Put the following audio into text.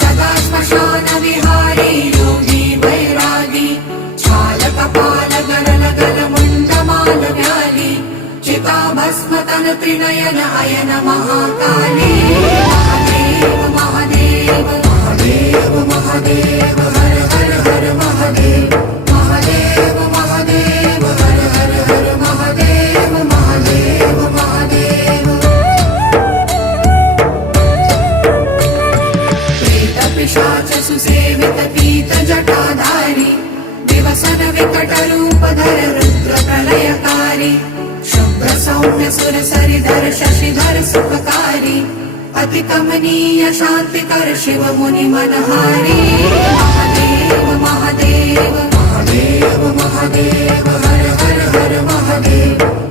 सदा श्मशान विहारी योगी वैरागी छाल कपाल गरल गल मुंडमाल व्याली चिता भस्म तन त्रिनयन अयन महाकाली महादेव महादेव महादेव महादेव हर हर हर महादेव महादेव महादेव हर हर हर महादेव महादेव महादेव प्रेत पिशाच सुसेवित पीत जटाधारी दिवसन विकट रूप धर रुद्र प्रलयकारी शुभ्र सौम्य सुर सरिधर शशिधर सुखकारी अति कमनीय शांतिकर शिव मुनि मनहारी महादेव महादेव महादेव महादेव हर हर हर महादेव।